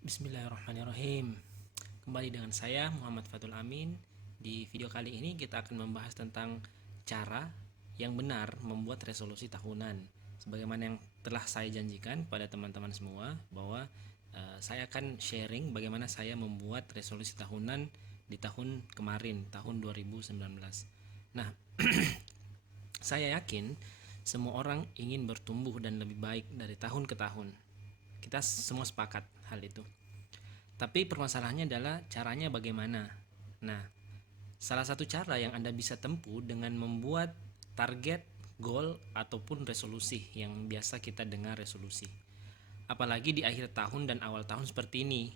Bismillahirrahmanirrahim. Kembali dengan saya Muhammad Fatul Amin. Di video kali ini kita akan membahas tentang cara yang benar membuat resolusi tahunan. Sebagaimana yang telah saya janjikan pada teman-teman semua bahwa saya akan sharing bagaimana saya membuat resolusi tahunan di tahun kemarin, tahun 2019. Nah, saya yakin semua orang ingin bertumbuh dan lebih baik dari tahun ke tahun. Kita semua sepakat hal itu. Tapi permasalahannya adalah caranya bagaimana. Nah, salah satu cara yang Anda bisa tempuh dengan membuat target, goal, ataupun resolusi yang biasa kita dengar resolusi. Apalagi di akhir tahun dan awal tahun seperti ini.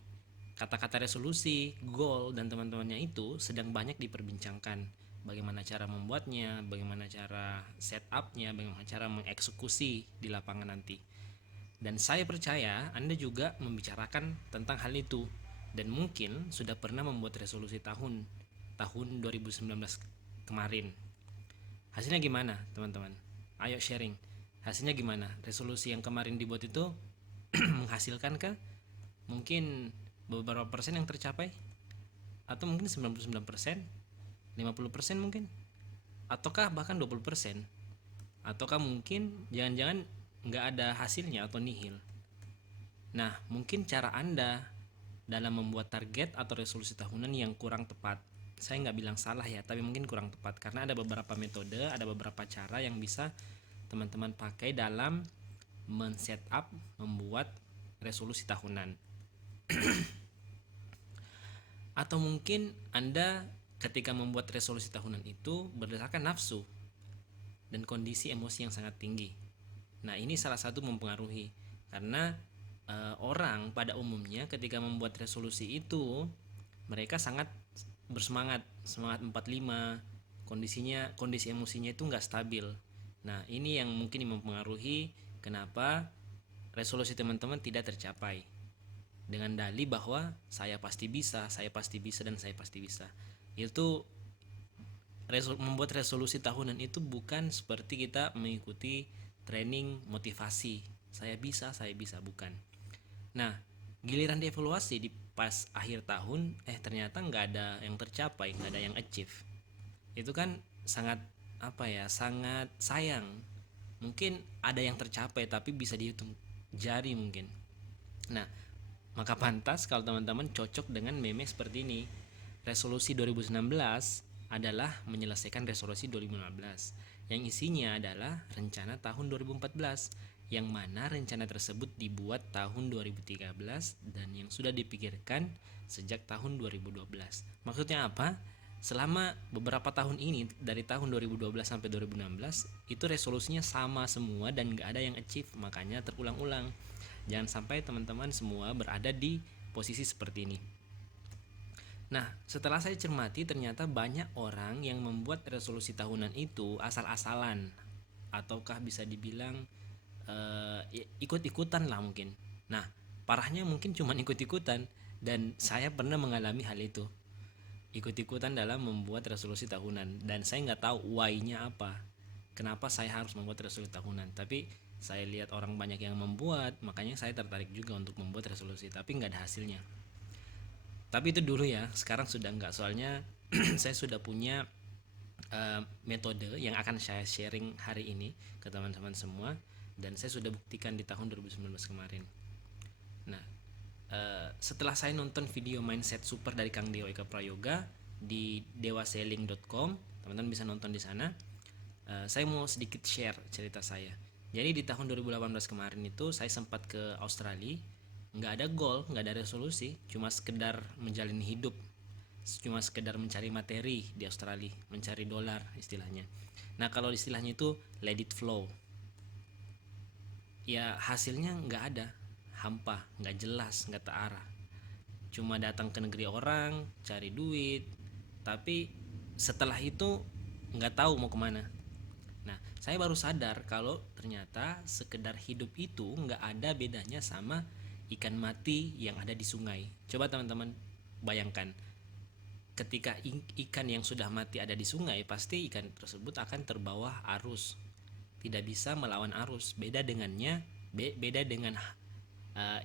Kata-kata resolusi, goal, dan teman-temannya itu sedang banyak diperbincangkan. Bagaimana cara membuatnya, bagaimana cara setupnya, bagaimana cara mengeksekusi di lapangan nanti. Dan saya percaya Anda juga membicarakan tentang hal itu dan mungkin sudah pernah membuat resolusi tahun 2019 kemarin. Hasilnya gimana, teman-teman? Ayo sharing. Hasilnya gimana? Resolusi yang kemarin dibuat itu menghasilkan kah? Mungkin beberapa persen yang tercapai atau mungkin 99%, 50% mungkin. Ataukah bahkan 20%? Ataukah mungkin jangan-jangan nggak ada hasilnya atau nihil. Nah, mungkin cara Anda dalam membuat target atau resolusi tahunan yang kurang tepat. Saya nggak bilang salah ya, tapi mungkin kurang tepat karena ada beberapa metode, ada beberapa cara yang bisa teman-teman pakai dalam men-setup membuat resolusi tahunan. Atau mungkin Anda ketika membuat resolusi tahunan itu berdasarkan nafsu dan kondisi emosi yang sangat tinggi. Nah, ini salah satu mempengaruhi karena orang pada umumnya ketika membuat resolusi itu mereka sangat bersemangat, semangat 45, kondisi emosinya itu nggak stabil. Nah, ini yang mungkin mempengaruhi kenapa resolusi teman-teman tidak tercapai. Dengan dalih bahwa saya pasti bisa, dan saya pasti bisa. Itu membuat resolusi tahunan itu bukan seperti kita mengikuti training motivasi. Saya bisa, bukan. Nah, giliran dievaluasi di pas akhir tahun, ternyata nggak ada yang tercapai, nggak ada yang achieve. Itu kan sangat sangat sayang. Mungkin ada yang tercapai tapi bisa dihitung jari mungkin. Nah, maka pantas kalau teman-teman cocok dengan meme seperti ini. Resolusi 2019 adalah menyelesaikan resolusi 2015 yang isinya adalah rencana tahun 2014 yang mana rencana tersebut dibuat tahun 2013 dan yang sudah dipikirkan sejak tahun 2012. Maksudnya apa? Selama beberapa tahun ini dari tahun 2012 sampai 2016 itu resolusinya sama semua dan gak ada yang achieve, makanya terulang-ulang. Jangan sampai teman-teman semua berada di posisi seperti ini. Nah, setelah saya cermati ternyata banyak orang yang membuat resolusi tahunan itu asal-asalan ataukah bisa dibilang ikut-ikutan lah mungkin. Nah, parahnya mungkin cuma ikut-ikutan dan saya pernah mengalami hal itu. Ikut-ikutan dalam membuat resolusi tahunan dan saya nggak tahu why-nya apa. Kenapa saya harus membuat resolusi tahunan? Tapi saya lihat orang banyak yang membuat, makanya saya tertarik juga untuk membuat resolusi, tapi nggak ada hasilnya. Tapi itu dulu ya, sekarang sudah enggak, soalnya saya sudah punya metode yang akan saya sharing hari ini ke teman-teman semua dan saya sudah buktikan di tahun 2019 kemarin. Nah, setelah saya nonton video mindset super dari Kang Dewa Eka Prayoga di dewaselling.com, teman-teman bisa nonton di sana. Saya mau sedikit share cerita saya. Jadi di tahun 2018 kemarin itu saya sempat ke Australia, nggak ada goal, nggak ada resolusi, cuma sekedar menjalani hidup, cuma sekedar mencari materi di Australia, mencari dolar istilahnya. Nah, kalau istilahnya itu let it flow. Ya hasilnya nggak ada, hampa, nggak jelas, nggak terarah. Cuma datang ke negeri orang, cari duit, tapi setelah itu nggak tahu mau kemana. Nah, saya baru sadar kalau ternyata sekedar hidup itu nggak ada bedanya sama ikan mati yang ada di sungai. Coba teman-teman bayangkan, ketika ikan yang sudah mati ada di sungai, pasti ikan tersebut akan terbawa arus, tidak bisa melawan arus. Beda dengan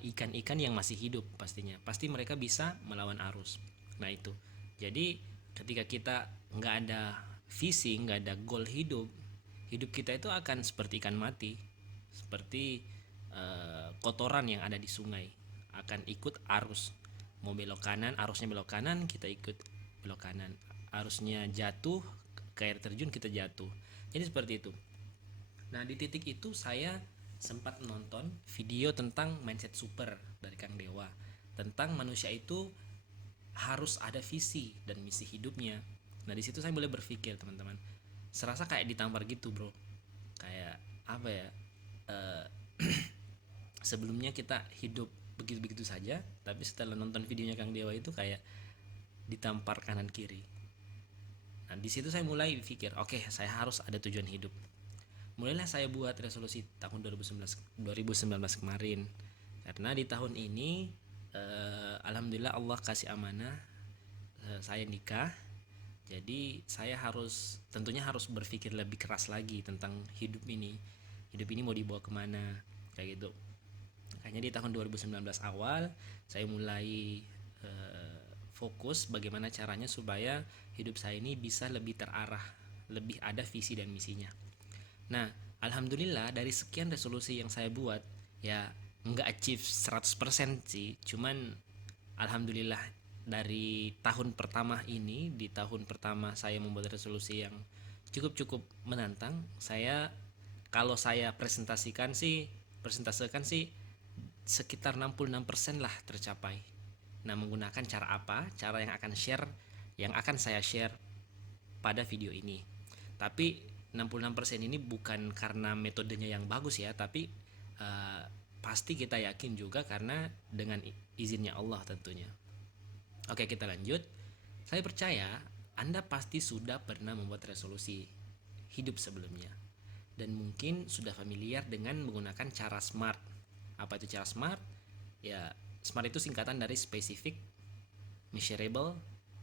ikan-ikan yang masih hidup pastinya. Pasti mereka bisa melawan arus. Nah itu. Jadi ketika kita nggak ada visi, nggak ada goal hidup, hidup kita itu akan seperti ikan mati, seperti kotoran yang ada di sungai, akan ikut arus. Mau belok kanan, arusnya belok kanan, kita ikut belok kanan. Arusnya jatuh ke air terjun, kita jatuh. Jadi seperti itu. Nah di titik itu saya sempat menonton video tentang mindset super dari Kang Dewa, tentang manusia itu harus ada visi dan misi hidupnya. Nah di situ saya mulai berpikir teman-teman, serasa kayak ditampar gitu bro, kayak apa ya, eh, sebelumnya kita hidup begitu-begitu saja, tapi setelah nonton videonya Kang Dewa itu kayak ditampar kanan kiri. Nah di situ saya mulai pikir, oke, saya harus ada tujuan hidup. Mulailah saya buat resolusi tahun 2019 kemarin, karena di tahun ini alhamdulillah Allah kasih amanah, saya nikah. Jadi saya tentunya harus berpikir lebih keras lagi tentang hidup ini. Hidup ini mau dibawa kemana, kayak gitu. Makanya di tahun 2019 awal saya mulai fokus bagaimana caranya supaya hidup saya ini bisa lebih terarah, lebih ada visi dan misinya. Nah, alhamdulillah dari sekian resolusi yang saya buat, ya nggak achieve 100% sih, cuman alhamdulillah dari tahun pertama ini, di tahun pertama saya membuat resolusi yang cukup menantang. Saya, kalau saya presentasikan sih sekitar 66% lah tercapai. Nah, menggunakan cara apa? Cara yang akan saya share pada video ini. Tapi 66% ini bukan karena metodenya yang bagus ya, tapi pasti kita yakin juga karena dengan izinnya Allah tentunya. Oke, kita lanjut. Saya percaya Anda pasti sudah pernah membuat resolusi hidup sebelumnya, dan mungkin sudah familiar dengan menggunakan cara SMART. Apa itu cara SMART? Ya, SMART itu singkatan dari specific, measurable,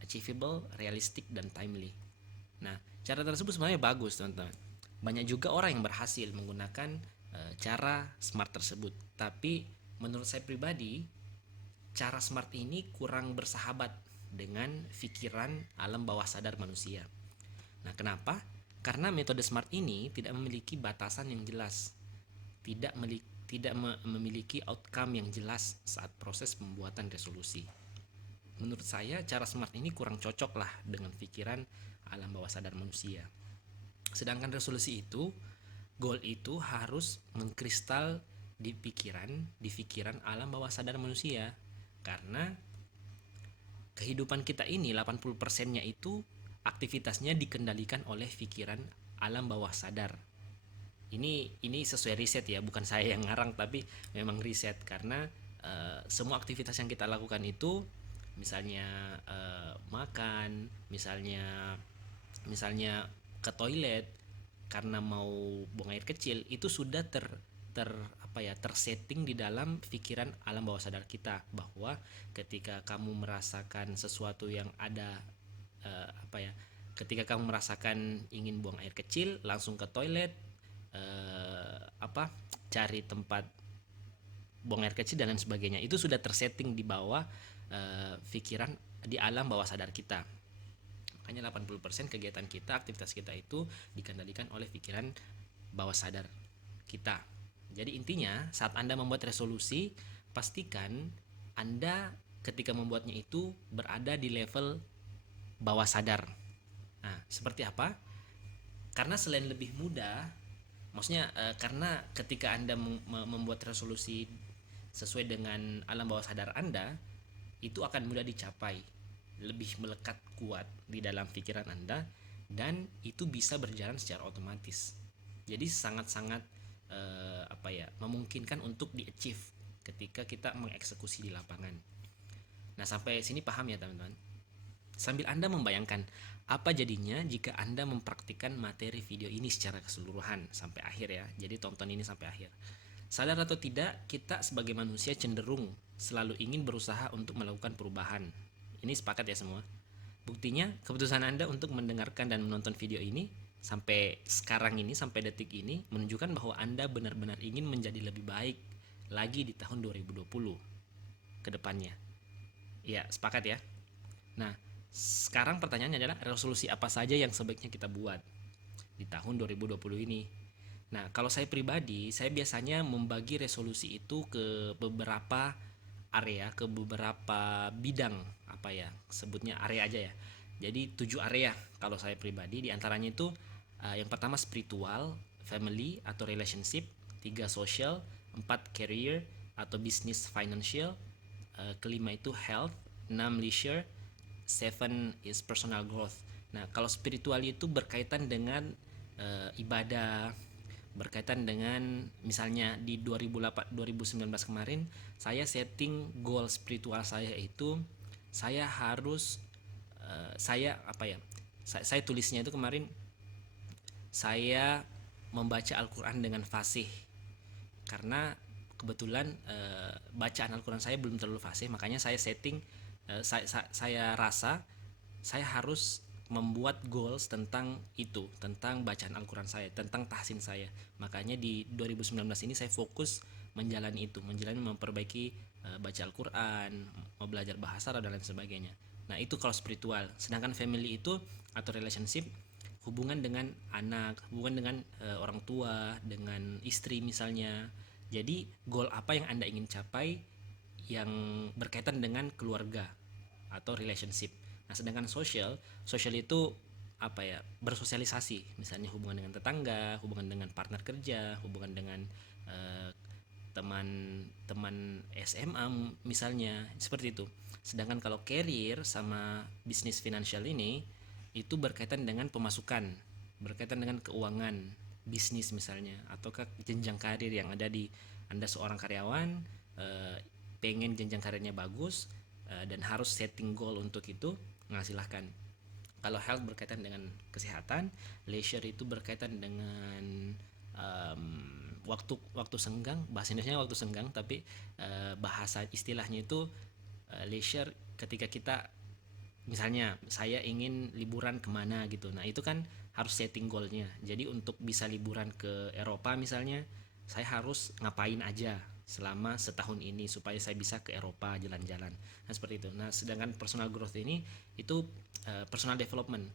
achievable, realistic, dan timely. Nah, cara tersebut sebenarnya bagus teman-teman. Banyak juga orang yang berhasil menggunakan cara SMART tersebut. Tapi menurut saya pribadi, cara SMART ini kurang bersahabat dengan pikiran alam bawah sadar manusia. Nah, kenapa? Karena metode SMART ini tidak memiliki batasan yang jelas, tidak memiliki outcome yang jelas saat proses pembuatan resolusi. Menurut saya cara SMART ini kurang cocok lah dengan pikiran alam bawah sadar manusia. Sedangkan resolusi itu, goal itu harus mengkristal di pikiran alam bawah sadar manusia. Karena kehidupan kita ini 80%-nya itu aktivitasnya dikendalikan oleh pikiran alam bawah sadar. Ini sesuai riset ya, bukan saya yang ngarang, tapi memang riset. Karena semua aktivitas yang kita lakukan itu, misalnya makan, misalnya ke toilet karena mau buang air kecil, itu sudah tersetting di dalam pikiran alam bawah sadar kita, bahwa ketika kamu merasakan sesuatu yang ada ketika kamu merasakan ingin buang air kecil, langsung ke toilet, cari tempat buang air kecil dan lain sebagainya, itu sudah tersetting di bawah pikiran di alam bawah sadar kita. Makanya 80% kegiatan kita, aktivitas kita itu dikendalikan oleh pikiran bawah sadar kita. Jadi intinya, saat Anda membuat resolusi, pastikan Anda ketika membuatnya itu berada di level bawah sadar. Nah, seperti apa? Karena selain lebih mudah, maksudnya karena ketika Anda membuat resolusi sesuai dengan alam bawah sadar Anda, itu akan mudah dicapai, lebih melekat kuat di dalam pikiran Anda, dan itu bisa berjalan secara otomatis. Jadi sangat-sangat memungkinkan untuk di-achieve ketika kita mengeksekusi di lapangan. Nah, sampai sini paham ya teman-teman? Sambil Anda membayangkan apa jadinya jika Anda mempraktikkan materi video ini secara keseluruhan sampai akhir ya. Jadi tonton ini sampai akhir. Sadar atau tidak, kita sebagai manusia cenderung selalu ingin berusaha untuk melakukan perubahan. Ini sepakat ya semua? Buktinya, keputusan Anda untuk mendengarkan dan menonton video ini sampai sekarang ini, sampai detik ini, menunjukkan bahwa Anda benar-benar ingin menjadi lebih baik, lagi di tahun 2020 ke depannya. Ya, sepakat ya? Nah, sekarang pertanyaannya adalah resolusi apa saja yang sebaiknya kita buat di tahun 2020 ini. Nah, kalau saya pribadi, saya biasanya membagi resolusi itu ke beberapa area, ke beberapa bidang, apa ya, sebutnya area aja ya. Jadi 7 area kalau saya pribadi, di antaranya itu yang pertama spiritual, family atau relationship, 3 social, 4 career atau business financial, kelima itu health, 6 leisure, 7 is personal growth. Nah, kalau spiritual itu berkaitan dengan ibadah, berkaitan dengan misalnya di 2019 kemarin saya setting goal spiritual saya itu saya harus saya apa ya? Saya tulisnya itu kemarin saya membaca Al-Qur'an dengan fasih. Karena kebetulan bacaan Al-Quran saya belum terlalu fasih, makanya saya setting saya rasa saya harus membuat goals tentang itu, tentang bacaan Al-Quran saya, tentang tahsin saya. Makanya di 2019 ini saya fokus menjalani itu, memperbaiki baca Al-Quran, mau belajar bahasa Arab dan lain sebagainya. Nah, itu kalau spiritual. Sedangkan family itu atau relationship, hubungan dengan anak, hubungan dengan orang tua, dengan istri misalnya. Jadi goal apa yang Anda ingin capai yang berkaitan dengan keluarga atau relationship. Nah, sedangkan social itu apa ya? Bersosialisasi, misalnya hubungan dengan tetangga, hubungan dengan partner kerja, hubungan dengan eh, teman-teman SMA misalnya, seperti itu. Sedangkan kalau career sama bisnis finansial ini itu berkaitan dengan pemasukan, berkaitan dengan keuangan bisnis misalnya, ataukah jenjang karir yang ada di Anda seorang karyawan, pengen jenjang karirnya bagus, dan harus setting goal untuk itu. Nah, silahkan. Kalau health berkaitan dengan kesehatan, leisure itu berkaitan dengan waktu senggang, bahasa Indonesia waktu senggang, tapi bahasa istilahnya itu leisure ketika kita misalnya saya ingin liburan kemana gitu. Nah, itu kan harus setting goalnya. Jadi untuk bisa liburan ke Eropa misalnya, saya harus ngapain aja selama setahun ini supaya saya bisa ke Eropa jalan-jalan. Nah, seperti itu. Nah, sedangkan personal growth ini itu personal development,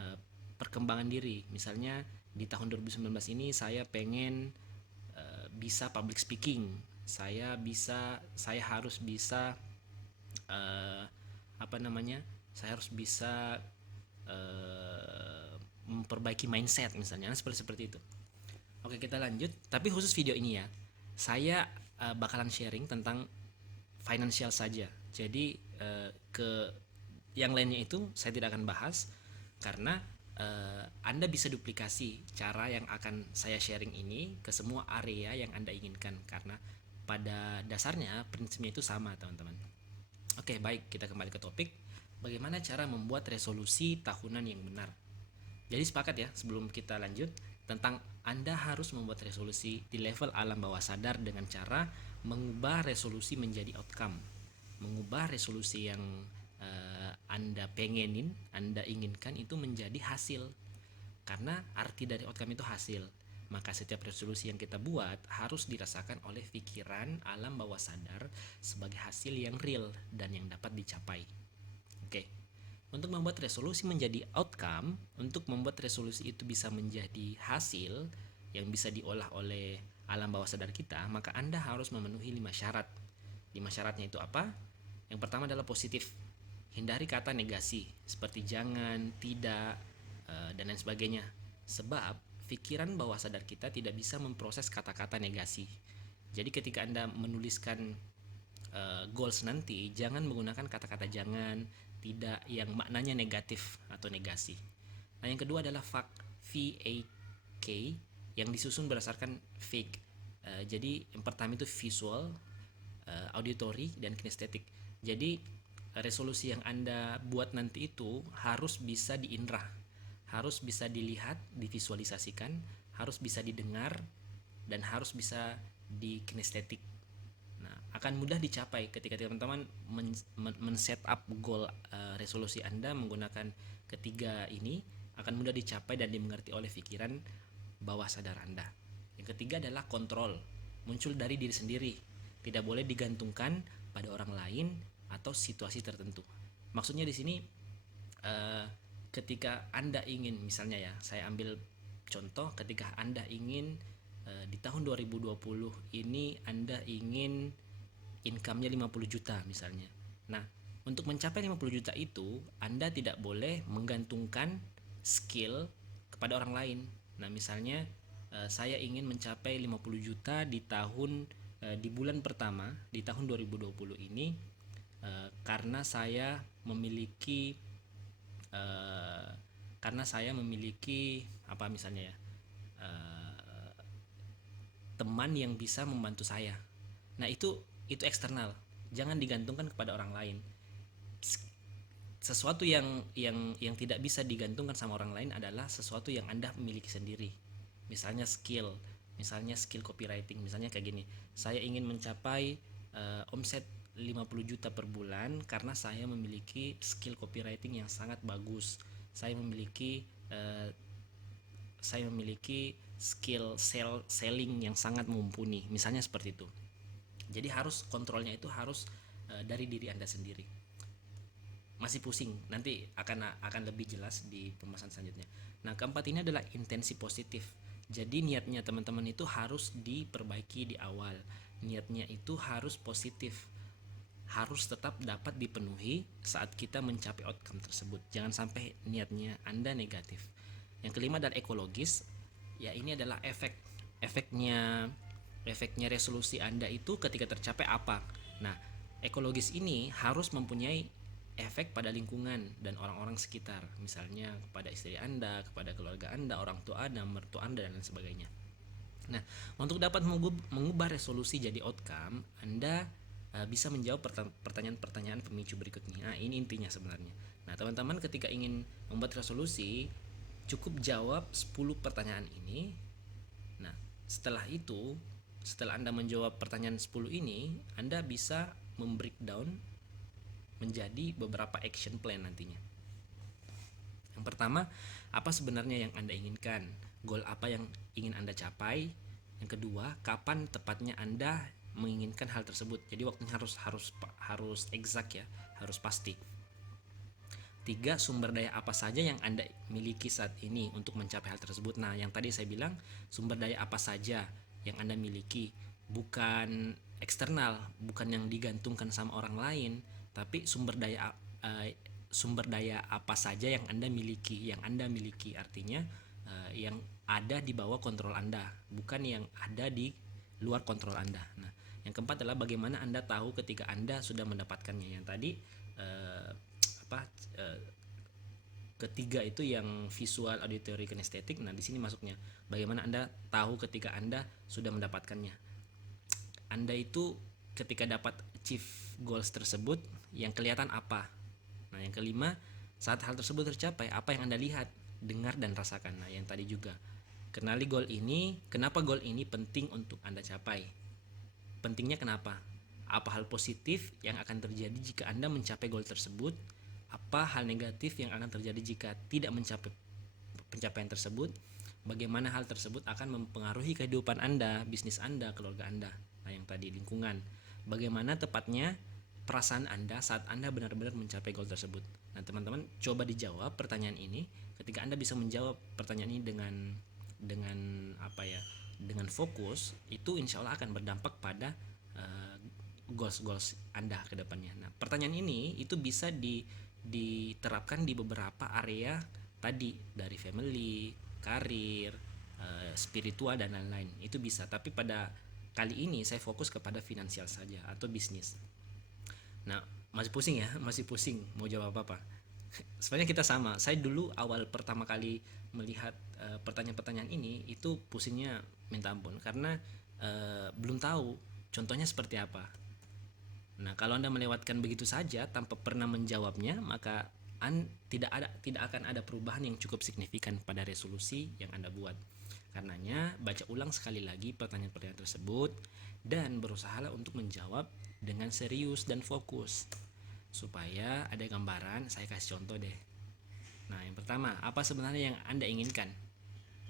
uh, perkembangan diri. Misalnya di tahun 2019 ini saya pengen bisa public speaking. Saya harus bisa uh, apa namanya? Saya harus bisa memperbaiki mindset misalnya, seperti itu. Oke, kita lanjut. Tapi khusus video ini ya, saya bakalan sharing tentang financial saja. Jadi ke yang lainnya itu saya tidak akan bahas karena Anda bisa duplikasi cara yang akan saya sharing ini ke semua area yang Anda inginkan, karena pada dasarnya prinsipnya itu sama, teman-teman. Oke, baik, kita kembali ke topik. Bagaimana cara membuat resolusi tahunan yang benar? Jadi sepakat ya, sebelum kita lanjut, tentang Anda harus membuat resolusi di level alam bawah sadar dengan cara mengubah resolusi menjadi outcome. Mengubah resolusi yang Anda pengenin, Anda inginkan itu menjadi hasil. Karena arti dari outcome itu hasil. Maka setiap resolusi yang kita buat harus dirasakan oleh pikiran alam bawah sadar sebagai hasil yang real dan yang dapat dicapai. Oke. Untuk membuat resolusi menjadi outcome, untuk membuat resolusi itu bisa menjadi hasil yang bisa diolah oleh alam bawah sadar kita, maka Anda harus memenuhi 5 syarat. 5 syaratnya itu apa? Yang pertama adalah positif. Hindari kata negasi seperti jangan, tidak, dan lain sebagainya. Sebab pikiran bawah sadar kita tidak bisa memproses kata-kata negasi. Jadi ketika Anda menuliskan goals nanti, jangan menggunakan kata-kata jangan, tidak yang maknanya negatif atau negasi. Nah, yang kedua adalah VAK yang disusun berdasarkan fake. Jadi yang pertama itu visual, auditory, dan kinestetik. Jadi resolusi yang Anda buat nanti itu harus bisa diindra, harus bisa dilihat, divisualisasikan, harus bisa didengar, dan harus bisa di kinestetik. Nah, akan mudah dicapai ketika teman-teman men-set up goal resolusi Anda menggunakan ketiga ini, akan mudah dicapai dan dimengerti oleh pikiran bawah sadar Anda. Yang ketiga adalah kontrol, muncul dari diri sendiri. tidak boleh digantungkan pada orang lain atau situasi tertentu. Maksudnya di sini ketika Anda ingin, misalnya ya, saya ambil contoh, ketika Anda ingin di tahun 2020 ini Anda ingin income-nya 50 juta misalnya. Nah, untuk mencapai 50 juta itu Anda tidak boleh menggantungkan skill kepada orang lain. Nah, misalnya saya ingin mencapai 50 juta di bulan pertama di tahun 2020 ini karena saya memiliki eh, apa misalnya ya, teman yang bisa membantu saya. Nah, itu eksternal, jangan digantungkan kepada orang lain. Sesuatu yang tidak bisa digantungkan sama orang lain adalah sesuatu yang Anda miliki sendiri. Misalnya skill copywriting, misalnya kayak gini, saya ingin mencapai omset 50 juta per bulan karena saya memiliki skill copywriting yang sangat bagus. Saya memiliki uh, saya memiliki skill selling yang sangat mumpuni, misalnya seperti itu. Jadi harus kontrolnya itu harus dari diri Anda sendiri. Masih pusing, nanti akan lebih jelas di pembahasan selanjutnya. Nah, keempat ini adalah intensi positif. Jadi niatnya teman-teman itu harus diperbaiki di awal. Niatnya itu harus positif, harus tetap dapat dipenuhi saat kita mencapai outcome tersebut. Jangan sampai niatnya Anda negatif. Yang kelima adalah ekologis. Ya, ini adalah efeknya resolusi Anda itu ketika tercapai apa. Nah, ekologis ini harus mempunyai efek pada lingkungan dan orang-orang sekitar, misalnya kepada istri Anda, kepada keluarga Anda, orang tua Anda, mertua Anda, dan lain sebagainya. Nah, untuk dapat mengubah resolusi jadi outcome, Anda bisa menjawab pertanyaan-pertanyaan pemicu berikutnya. Nah, ini intinya sebenarnya. Nah, teman-teman ketika ingin membuat resolusi, cukup jawab 10 pertanyaan ini. Nah, setelah Anda menjawab pertanyaan 10 ini, Anda bisa membreakdown menjadi beberapa action plan nantinya. Yang pertama, apa sebenarnya yang Anda inginkan? Goal apa yang ingin Anda capai? Yang kedua, kapan tepatnya Anda menginginkan hal tersebut? Jadi waktunya harus exact ya, harus pasti. Tiga, sumber daya apa saja yang Anda miliki saat ini untuk mencapai hal tersebut? Nah, yang tadi saya bilang, sumber daya apa saja yang Anda miliki, bukan eksternal, bukan yang digantungkan sama orang lain, tapi sumber daya apa saja yang Anda miliki artinya yang ada di bawah kontrol Anda, bukan yang ada di luar kontrol Anda. Nah, yang keempat adalah bagaimana Anda tahu ketika Anda sudah mendapatkannya. Yang tadi eh, apa eh, ketiga itu yang visual, auditory, kinestetik. Nah, di sini masuknya bagaimana Anda tahu ketika Anda sudah mendapatkannya. Anda itu ketika dapat achieve goals tersebut, yang kelihatan apa? Nah, yang kelima, saat hal tersebut tercapai, apa yang Anda lihat, dengar, dan rasakan. Nah, yang tadi juga, kenali goal ini. Kenapa goal ini penting untuk Anda capai? Pentingnya kenapa? Apa hal positif yang akan terjadi jika Anda mencapai goal tersebut? Apa hal negatif yang akan terjadi jika tidak mencapai pencapaian tersebut? Bagaimana hal tersebut akan mempengaruhi kehidupan Anda, bisnis Anda, keluarga Anda? Nah, yang tadi lingkungan. Bagaimana tepatnya perasaan Anda saat Anda benar-benar mencapai goal tersebut? Nah, teman-teman coba dijawab pertanyaan ini. Ketika Anda bisa menjawab pertanyaan ini dengan apa ya? Dengan fokus, itu insya Allah akan berdampak pada goals Anda ke depannya. Nah, pertanyaan ini itu bisa diterapkan di beberapa area tadi, dari family, karir, spiritual, dan lain-lain. Itu bisa, tapi pada kali ini saya fokus kepada finansial saja atau bisnis. Nah, masih pusing mau jawab apa. Sebenarnya kita sama. Saya dulu awal pertama kali melihat pertanyaan-pertanyaan ini itu pusingnya minta ampun karena belum tahu contohnya seperti apa. Nah, kalau Anda melewatkan begitu saja tanpa pernah menjawabnya, maka tidak akan ada perubahan yang cukup signifikan pada resolusi yang Anda buat. Karenanya, baca ulang sekali lagi pertanyaan-pertanyaan tersebut dan berusahalah untuk menjawab dengan serius dan fokus. Supaya ada gambaran, saya kasih contoh deh. Nah, yang pertama, apa sebenarnya yang Anda inginkan?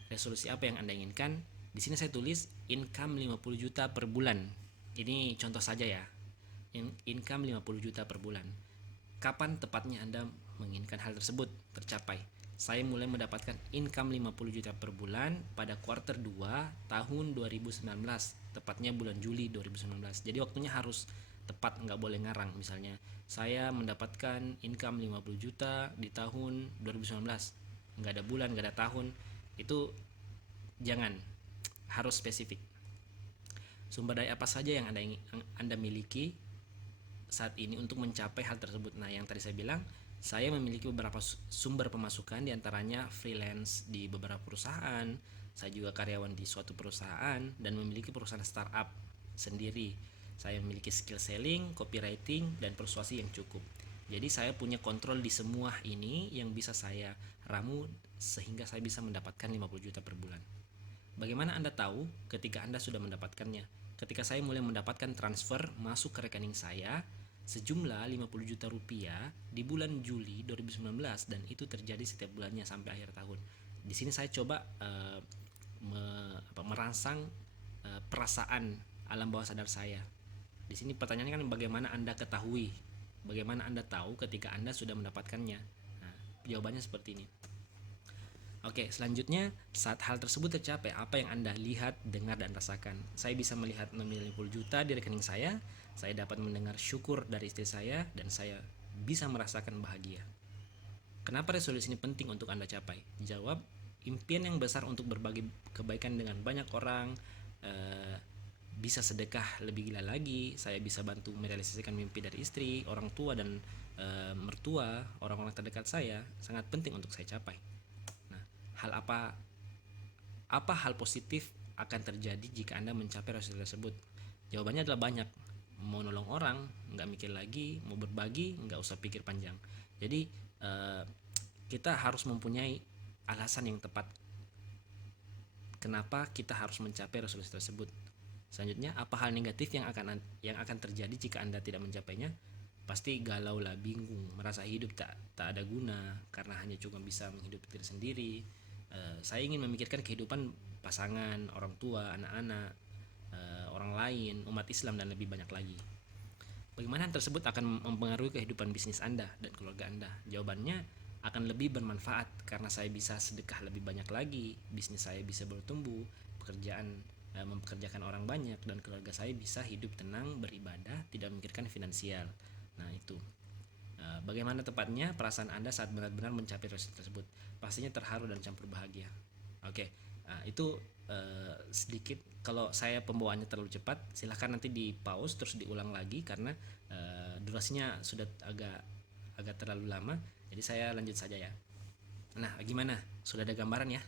Resolusi apa yang Anda inginkan? Di sini saya tulis income 50 juta per bulan. Ini contoh saja ya. Income 50 juta per bulan. Kapan tepatnya Anda menginginkan hal tersebut tercapai? Saya mulai mendapatkan income 50 juta per bulan pada kuarter 2 tahun 2019, tepatnya bulan Juli 2019. Jadi waktunya harus tepat, nggak boleh ngarang. Misalnya saya mendapatkan income 50 juta di tahun 2019, nggak ada bulan, nggak ada tahun, itu jangan, harus spesifik. Sumber daya apa saja yang Anda miliki saat ini untuk mencapai hal tersebut? Nah, yang tadi saya bilang, saya memiliki beberapa sumber pemasukan, diantaranya freelance di beberapa perusahaan, saya juga karyawan di suatu perusahaan, dan memiliki perusahaan startup sendiri. Saya memiliki skill selling, copywriting, dan persuasi yang cukup. Jadi saya punya kontrol di semua ini yang bisa saya ramu sehingga saya bisa mendapatkan 50 juta per bulan. Bagaimana Anda tahu ketika Anda sudah mendapatkannya? Ketika saya mulai mendapatkan transfer masuk ke rekening saya sejumlah 50 juta rupiah di bulan Juli 2019, dan itu terjadi setiap bulannya sampai akhir tahun. Di sini saya coba merangsang perasaan alam bawah sadar saya. Di sini pertanyaannya kan bagaimana Anda ketahui? Bagaimana Anda tahu ketika Anda sudah mendapatkannya? Nah, jawabannya seperti ini. Oke, selanjutnya saat hal tersebut tercapai, apa yang Anda lihat, dengar, dan rasakan? Saya bisa melihat 50 juta di rekening saya dapat mendengar syukur dari istri saya, dan saya bisa merasakan bahagia. Kenapa resolusi ini penting untuk Anda capai? Jawab, impian yang besar untuk berbagi kebaikan dengan banyak orang, bisa sedekah lebih gila lagi, saya bisa bantu merealisasikan mimpi dari istri, orang tua, dan mertua, orang-orang terdekat saya, sangat penting untuk saya capai. Hal apa hal positif akan terjadi jika Anda mencapai resolusi tersebut? Jawabannya adalah banyak. Mau nolong orang, nggak mikir lagi. Mau berbagi, nggak usah pikir panjang. Jadi kita harus mempunyai alasan yang tepat kenapa kita harus mencapai resolusi tersebut. Selanjutnya, apa hal negatif yang akan terjadi jika Anda tidak mencapainya? Pasti galau lah, bingung, merasa hidup tak ada guna karena hanya cuma bisa menghidupi diri sendiri. Saya ingin memikirkan kehidupan pasangan, orang tua, anak-anak, orang lain, umat Islam, dan lebih banyak lagi. Bagaimana hal tersebut akan mempengaruhi kehidupan bisnis Anda dan keluarga Anda? Jawabannya akan lebih bermanfaat karena saya bisa sedekah lebih banyak lagi, bisnis saya bisa bertumbuh, mempekerjakan orang banyak, dan keluarga saya bisa hidup tenang, beribadah, tidak memikirkan finansial. Nah, itu. Bagaimana tepatnya perasaan Anda saat benar-benar mencapai resolusi tersebut? Pastinya terharu dan campur bahagia. Oke, itu sedikit. Kalau saya pembawaannya terlalu cepat, silahkan nanti di pause terus diulang lagi karena durasinya sudah agak terlalu lama. Jadi saya lanjut saja ya. Nah, gimana? Sudah ada gambaran ya?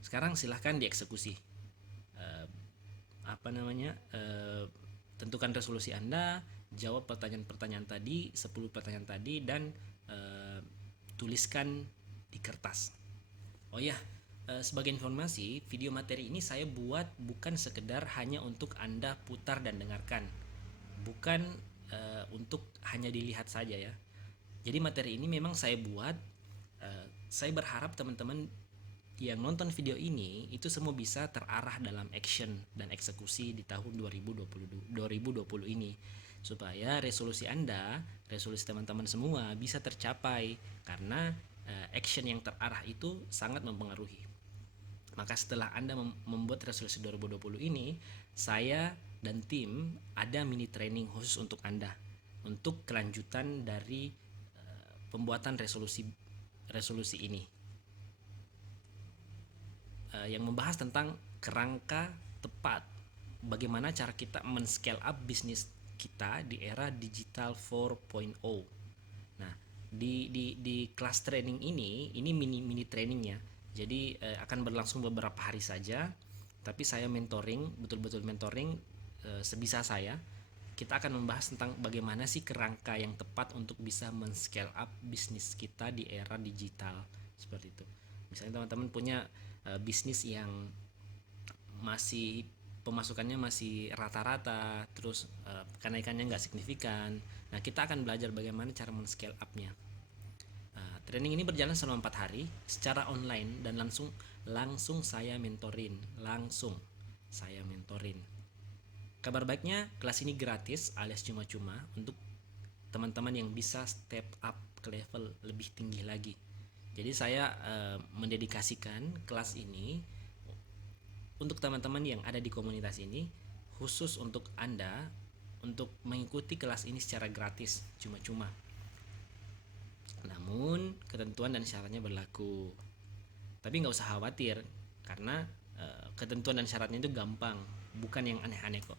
Sekarang silahkan dieksekusi. Tentukan resolusi Anda, jawab pertanyaan-pertanyaan tadi, 10 pertanyaan tadi, dan tuliskan di kertas. Oh ya, sebagai informasi, video materi ini saya buat bukan sekedar hanya untuk Anda putar dan dengarkan, bukan untuk hanya dilihat saja ya. Jadi materi ini memang saya buat, saya berharap teman-teman yang nonton video ini itu semua bisa terarah dalam action dan eksekusi di tahun 2020 ini, supaya resolusi Anda, resolusi teman-teman semua bisa tercapai karena action yang terarah itu sangat mempengaruhi. Maka setelah Anda membuat resolusi 2020 ini, saya dan tim ada mini training khusus untuk Anda untuk kelanjutan dari pembuatan resolusi ini, yang membahas tentang kerangka tepat bagaimana cara kita men-scale up bisnis kita di era digital 4.0. Nah, di kelas training ini mini trainingnya. Jadi akan berlangsung beberapa hari saja, tapi saya betul-betul mentoring sebisa saya. Kita akan membahas tentang bagaimana sih kerangka yang tepat untuk bisa men-scale up bisnis kita di era digital seperti itu. Misalnya teman-teman punya bisnis yang masih pemasukannya masih rata-rata, terus kenaikannya nggak signifikan. Nah, kita akan belajar bagaimana cara men-scale up-nya. Training ini berjalan selama 4 hari secara online dan langsung saya mentorin. Kabar baiknya, kelas ini gratis alias cuma-cuma untuk teman-teman yang bisa step up ke level lebih tinggi lagi. Jadi saya mendedikasikan kelas ini untuk teman-teman yang ada di komunitas ini, khusus untuk Anda untuk mengikuti kelas ini secara gratis cuma-cuma. Namun ketentuan dan syaratnya berlaku. Tapi nggak usah khawatir karena ketentuan dan syaratnya itu gampang, bukan yang aneh-aneh kok.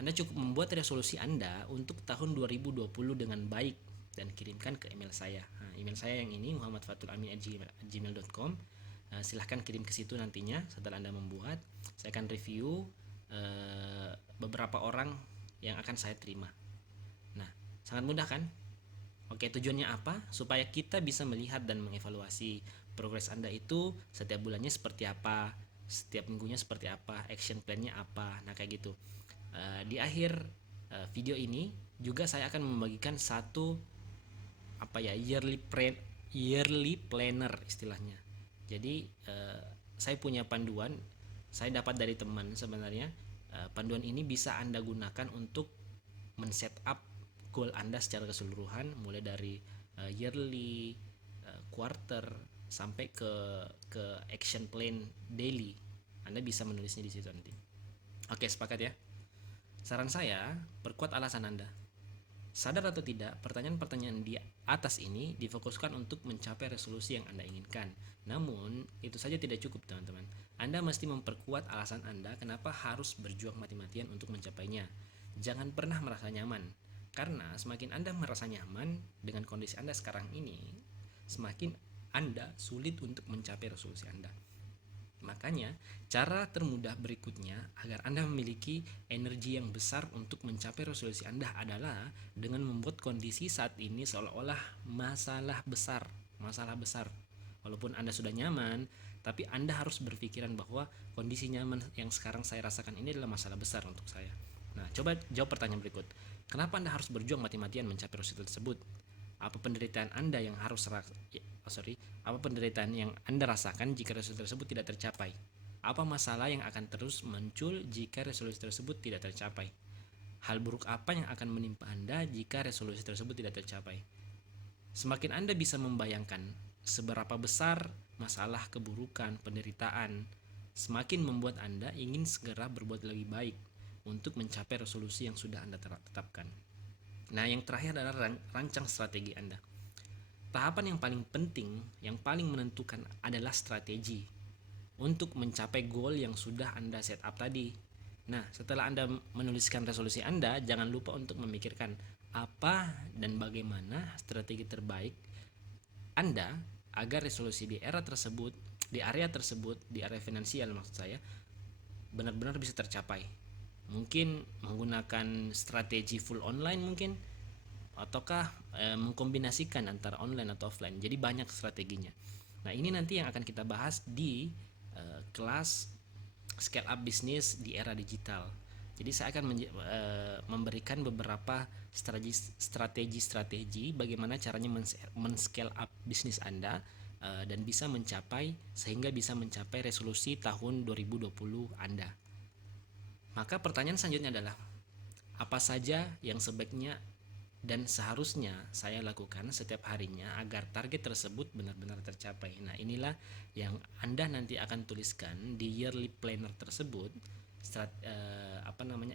Anda cukup membuat resolusi Anda untuk tahun 2020 dengan baik dan kirimkan ke email saya. Nah, email saya yang ini muhammadfatulamin@gmail.com. Silahkan kirim ke situ nantinya setelah Anda membuat. Saya akan review beberapa orang yang akan saya terima. Nah, sangat mudah kan? Oke, tujuannya apa? Supaya kita bisa melihat dan mengevaluasi progres Anda itu setiap bulannya seperti apa, setiap minggunya seperti apa, action plan-nya apa. Nah, kayak gitu. Di akhir video ini juga saya akan membagikan satu yearly planner istilahnya. Jadi saya punya panduan, saya dapat dari teman sebenarnya. Panduan ini bisa Anda gunakan untuk men-set up goal Anda secara keseluruhan, mulai dari yearly, quarter, sampai ke action plan daily. Anda bisa menulisnya di situ nanti. Oke, sepakat ya? Saran saya, perkuat alasan Anda. Sadar atau tidak, pertanyaan-pertanyaan di atas ini difokuskan untuk mencapai resolusi yang Anda inginkan. Namun, itu saja tidak cukup, teman-teman. Anda mesti memperkuat alasan Anda kenapa harus berjuang mati-matian untuk mencapainya. Jangan pernah merasa nyaman, karena semakin Anda merasa nyaman dengan kondisi Anda sekarang ini, semakin Anda sulit untuk mencapai resolusi Anda. Makanya, cara termudah berikutnya agar Anda memiliki energi yang besar untuk mencapai resolusi Anda adalah dengan membuat kondisi saat ini seolah-olah masalah besar. Walaupun Anda sudah nyaman, tapi Anda harus berpikiran bahwa kondisi nyaman yang sekarang saya rasakan ini adalah masalah besar untuk saya. Nah, coba jawab pertanyaan berikut. Kenapa Anda harus berjuang mati-matian mencapai resolusi tersebut? Apa penderitaan Anda yang apa penderitaan yang Anda rasakan jika resolusi tersebut tidak tercapai? Apa masalah yang akan terus muncul jika resolusi tersebut tidak tercapai? Hal buruk apa yang akan menimpa Anda jika resolusi tersebut tidak tercapai? Semakin Anda bisa membayangkan seberapa besar masalah, keburukan, penderitaan, semakin membuat Anda ingin segera berbuat lebih baik untuk mencapai resolusi yang sudah Anda tetapkan. Nah, yang terakhir adalah rancang strategi Anda. Tahapan yang paling penting, yang paling menentukan adalah strategi untuk mencapai goal yang sudah Anda set up tadi. Nah, setelah Anda menuliskan resolusi Anda, jangan lupa untuk memikirkan apa dan bagaimana strategi terbaik Anda agar resolusi di area tersebut, di area finansial maksud saya, benar-benar bisa tercapai. Mungkin menggunakan strategi full online mungkin, ataukah mengkombinasikan antara online atau offline. Jadi banyak strateginya. Nah, ini nanti yang akan kita bahas di kelas Scale Up Business di Era Digital. Jadi saya akan memberikan beberapa strategi bagaimana caranya men-scale up bisnis Anda dan bisa mencapai resolusi tahun 2020 Anda. Maka pertanyaan selanjutnya adalah, apa saja yang sebaiknya dan seharusnya saya lakukan setiap harinya agar target tersebut benar-benar tercapai. Nah, inilah yang Anda nanti akan tuliskan di yearly planner tersebut.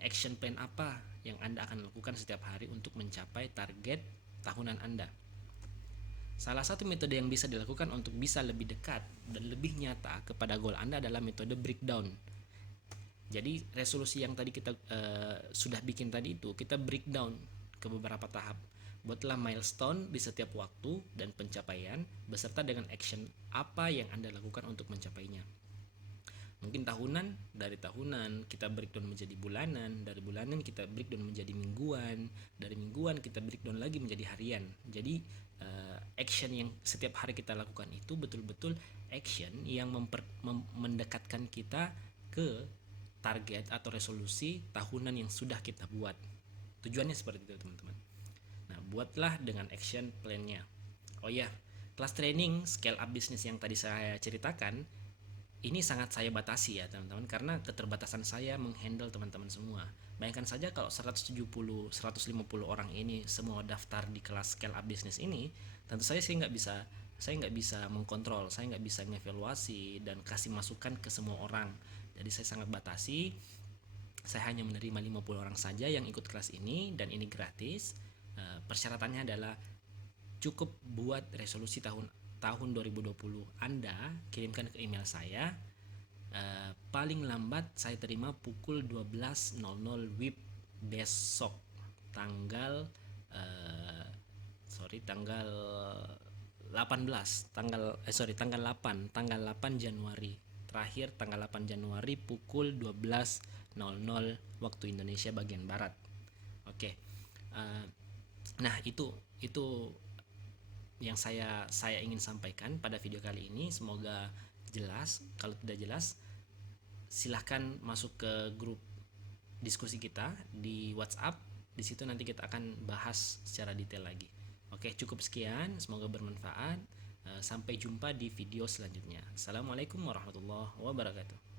Action plan apa yang Anda akan lakukan setiap hari untuk mencapai target tahunan Anda. Salah satu metode yang bisa dilakukan untuk bisa lebih dekat dan lebih nyata kepada goal Anda adalah metode breakdown. Jadi resolusi yang tadi kita sudah bikin tadi itu kita breakdown ke beberapa tahap. Buatlah milestone di setiap waktu dan pencapaian beserta dengan action apa yang Anda lakukan untuk mencapainya. Mungkin tahunan, dari tahunan kita breakdown menjadi bulanan, dari bulanan kita breakdown menjadi mingguan, dari mingguan kita breakdown lagi menjadi harian. Jadi action yang setiap hari kita lakukan itu betul-betul action yang mendekatkan kita ke target atau resolusi tahunan yang sudah kita buat. Tujuannya seperti itu, teman-teman. Nah, buatlah dengan action plan-nya. Oh ya, kelas training Scale Up Business yang tadi saya ceritakan ini sangat saya batasi ya teman-teman, karena keterbatasan saya menghandle teman-teman semua. Bayangkan saja kalau 170 150 orang ini semua daftar di kelas scale up business ini, tentu saja saya nggak bisa mengkontrol, saya nggak bisa ngevaluasi dan kasih masukan ke semua orang. Jadi saya sangat batasi, saya hanya menerima 50 orang saja yang ikut kelas ini, dan ini gratis. Persyaratannya adalah cukup buat resolusi tahun 2020 Anda kirimkan ke email saya. Paling lambat saya terima pukul 12.00 WIB besok, tanggal tanggal 18 tanggal 8 Januari. Terakhir tanggal 8 Januari pukul 12.00 waktu Indonesia bagian barat. Oke. Nah, itu yang saya ingin sampaikan pada video kali ini. Semoga jelas. Kalau tidak jelas, silahkan masuk ke grup diskusi kita di WhatsApp. Di situ nanti kita akan bahas secara detail lagi. Oke, cukup sekian. Semoga bermanfaat. Sampai jumpa di video selanjutnya. Assalamualaikum warahmatullahi wabarakatuh.